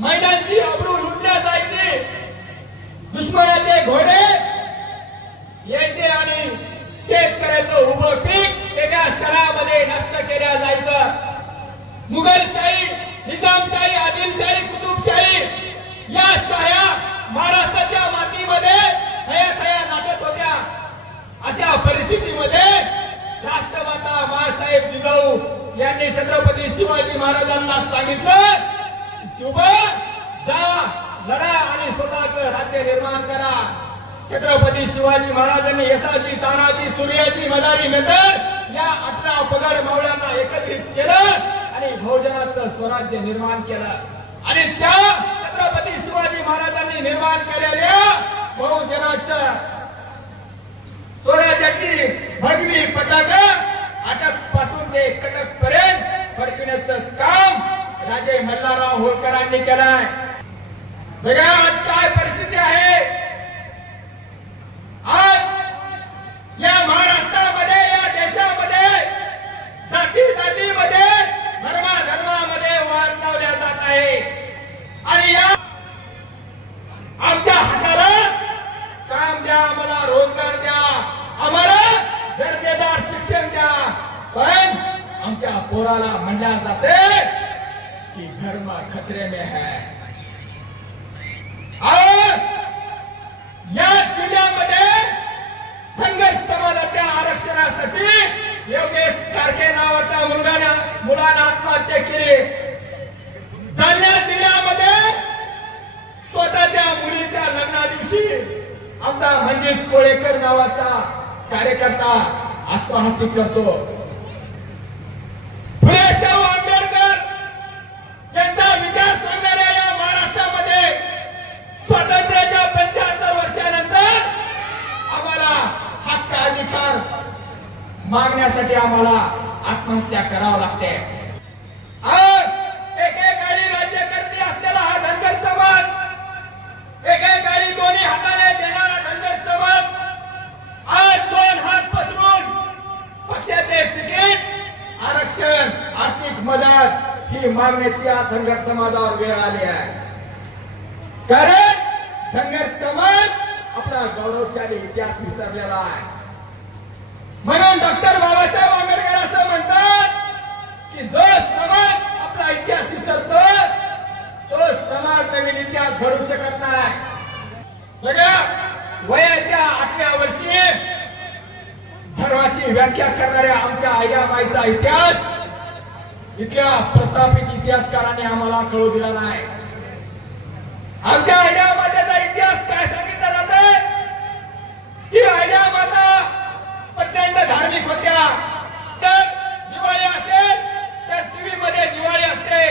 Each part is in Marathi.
महिलांची अब्रू लुटल्या जायची, दुश्मनाचे घोडे यायचे आणि शेतकऱ्याचं उभं पीक एका शहरामध्ये नष्ट केल्या जायचं. मुघलशाही, निजामशाही, आदिलशाही, कुतुबशाही या शाह्या महाराष्ट्राच्या मातीमध्ये थया नाचत होत्या. अशा परिस्थितीमध्ये राष्ट्रमाता माँसाहेब जिजाऊ यांनी छत्रपती शिवाजी महाराजांना सांगितलं, शिवबा जा, लढा आणि स्वतःचं राज्य निर्माण करा. छत्रपती शिवाजी महाराजांनी यशाची, तानाजी, सूर्याची, मदारी, मेदर या 18 पगड मावळ्यांना एकत्रित केलं आणि बहुजनाचं स्वराज्य निर्माण केलं. आणि त्या छत्रपती शिवाजी महाराजांनी निर्माण केलेल्या बहुजनाचं स्वराज्याची भगवी पताका अटक पासून ते कटक पर्यंत फडकविण्याचं काम राजे मल्हारराव होळकरांनी केलंय. बघा आज काय परिस्थिती आहे. आज या महाराष्ट्रामध्ये, या देशामध्ये जातीमध्ये धर्मामध्ये वाद लावल्या जात आहे. आणि या आमच्या हाताला काम द्या, आम्हाला रोजगार द्या, आम्हाला दर्जेदार शिक्षण द्या, पण आमच्या पोराला म्हणल्या जाते की धर्म खतरे में है. और या जिल्ह्यामध्ये धनगर समाजाच्या आरक्षणासाठी योगेश कारखे नावाच्या मुलानं आत्महत्या केली. जालना जिल्ह्यामध्ये स्वतःच्या मुलीच्या लग्ना दिवशी आमचा मंजित कोळेकर नावाचा कार्यकर्ता आत्महत्या करतो. फुले शाहू आंबेडकर यांचा विचार सांगणाऱ्या या महाराष्ट्रामध्ये स्वातंत्र्याच्या 75 वर्षानंतर आम्हाला हक्क अधिकार मागण्यासाठी आम्हाला आत्महत्या करावं लागते. एकेकाळी राज्यकर्ते असलेला हा धनगर समाज, एकेकाळी दोन्ही हाताने देणारा धनगर समाज आज 2 हात पसरून पक्षाचे तिकीट, आरक्षण, आर्थिक मदत ही मागण्याची आज धनगर समाजावर वेळ आली आहे. कारण धनगर समाज आपला गौरवशाली इतिहास विसरलेला आहे. म्हणून डॉक्टर बाबासाहेब आंबेडकर असं म्हणतात की जो समाज आपला इतिहास विसरतो तो समाज नवीन इतिहास घडू शकत नाही. बघा, वयाच्या 8व्या वर्षी धर्माची व्याख्या करणाऱ्या आमच्या आईबाईचा इतिहास इथल्या प्रस्थापित इतिहासकारांनी आम्हाला कळू दिला नाही. आमच्या आयडिया मातेचा इतिहास काय सांगितला जातोय की आयडिया माता प्रचंड धार्मिक होत्या. तर दिवाळी असेल तर टीव्ही मध्ये दिवाळी असते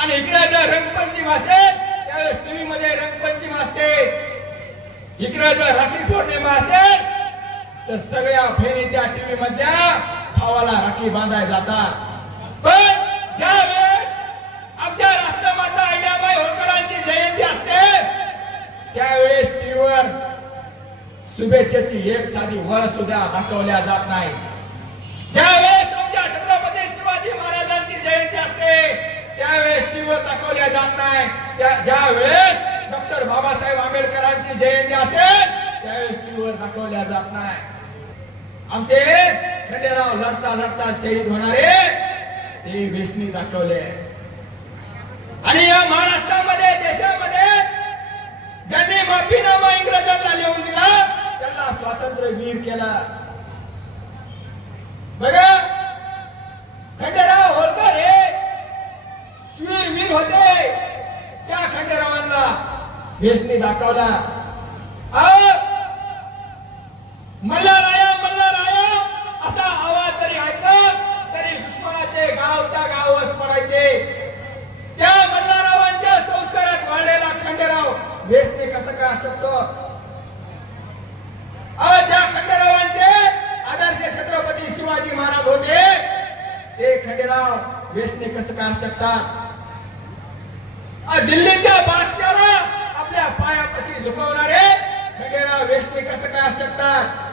आणि इकडे जर रंगपंचमी असेल त्यावेळेस टीव्ही मध्ये रंगपंचमी असते. इकडे जर राखी पौर्णिमा असेल तर सगळ्या बहिणी त्या टीव्ही मधल्या भावाला राखी बांधाय जातात. पण ज्यावेळेस आमच्या राष्ट्रमाता अहिल्याबाई होळकरांची जयंती असते त्यावेळेस टीव्हीवर शुभेच्छेची एक साधी वळ सुद्धा दाखवल्या जात नाही. ज्यावेळेस आमच्या छत्रपती शिवाजी महाराजांची जयंती असते त्यावेळेस टीव्हीवर दाखवल्या जात नाही. ज्यावेळेस डॉक्टर बाबासाहेब आंबेडकरांची जयंती असेल त्यावेळेस टीव्हीवर दाखवल्या जात नाही. आमचे खंडेराव लढता लढता शहीद होणारे ते वेशनी दाखवले. आणि या महाराष्ट्रामध्ये, देशामध्ये ज्यांनी माफीनामा इंग्रजांना लिहून दिला त्यांना स्वातंत्र्यवीर केला. बघा, खंडेराव होळकर हे शूरवीर होते. त्या खंडेरावांना वेशनी दाखवला. मल्हाराया असा आवाज जरी ऐकला तरी दुश्मनाचे गावच्या गावच पडायचे. त्या मल्हाररावांच्या संस्कारात वाढलेला खंडेराव वेशने कसं काय शकतो. ज्या खंडेरावांचे आदर्श छत्रपती शिवाजी महाराज होते ते खंडेराव वेशने कसं काय शकतात. दिल्लीच्या बादशाहाला आपल्या पायापाशी झुकवणारे खंडेराव वेशने कसं काय शकतात.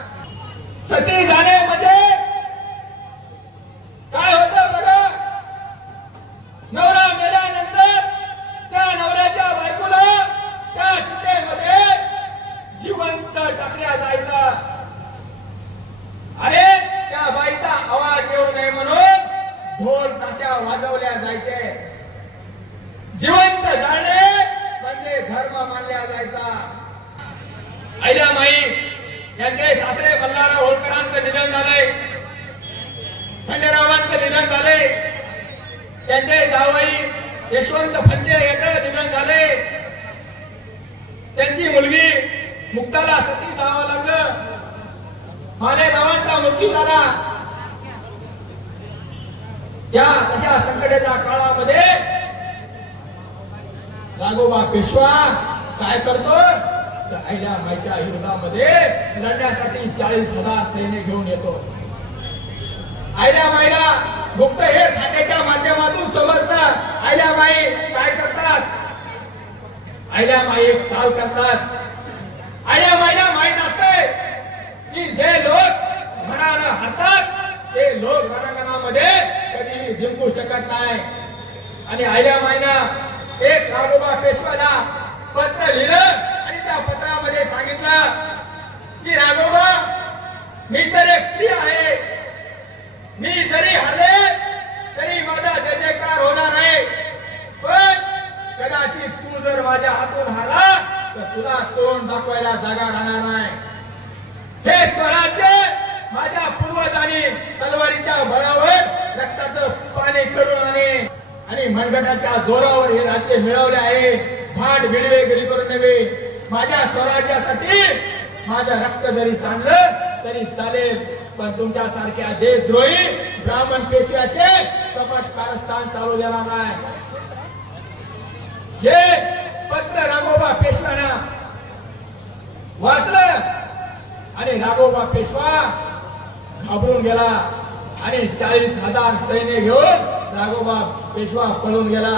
सती जाण्यामध्ये काय होतं बघा. नवरा मेल्यानंतर त्या ढोल ताशा वाजवल्या जायचे. जिवंत जाळणे म्हणजे धर्म मानल्या जायचा. अहिल्यामाई यांचे सासरे मल्हारराव होळकरांचं निधन झाले. खंडेरावांचं निधन झाले. त्यांचे जावई यशवंत फंचे याचं निधन झाले. त्यांची मुलगी मुक्ताला सती जावं लागलं. मालेरावांचा मृत्यू झाला. त्या तशा संकटाच्या काळामध्ये राघोबा पेशवा काय करतो तर अहिल्यामाईच्या विरोधामध्ये लढण्यासाठी 40,000 सैन्य घेऊन येतो. अहिल्यामाईला गुप्तहेर खात्याच्या माध्यमातून समजतं. अहिल्यामाई काय करतात. अहिल्यामाई एक चाल करतात. अहिल्यामाईला माहित असते की जे लोक मनानं हरतात ते लोक रणांगणामध्ये कधी जिंकू शकत नाही. आणि अहिल्यामाईनं एक राघोबा पेशवाला पत्र लिहिलं आणि त्या पत्रामध्ये सांगितलं की राघोबा, मी तर एक स्त्री आहे. मी जरी हरले तरी माझा जय जयकार होणार आहे. पण कदाचित तू जर माझ्या हातून हारला तर तुला तोंड दाखवायला जागा राहणार नाही. हे स्वराज्य माझ्या पूर्वजांनी तलवारीच्या बळावर रक्ताचं पाणी करून आणि मनगटाच्या जोरावर हे राज्य मिळवले आहे. भाट भिडवे घरी करून नव्हे. माझ्या स्वराज्यासाठी माझं रक्त जरी सांडलं तरी चालेल. पण तुमच्या सारख्या देशद्रोही ब्राह्मण पेशव्याचे कपट कारस्थान चालू देणार नाही. हे पत्र राघोबा पेशव्यानं वाचलं आणि राघोबा पेशवा घाबरून गेला आणि 40,000 सैन्य घेऊन राघोबा पेशवा पळून गेला.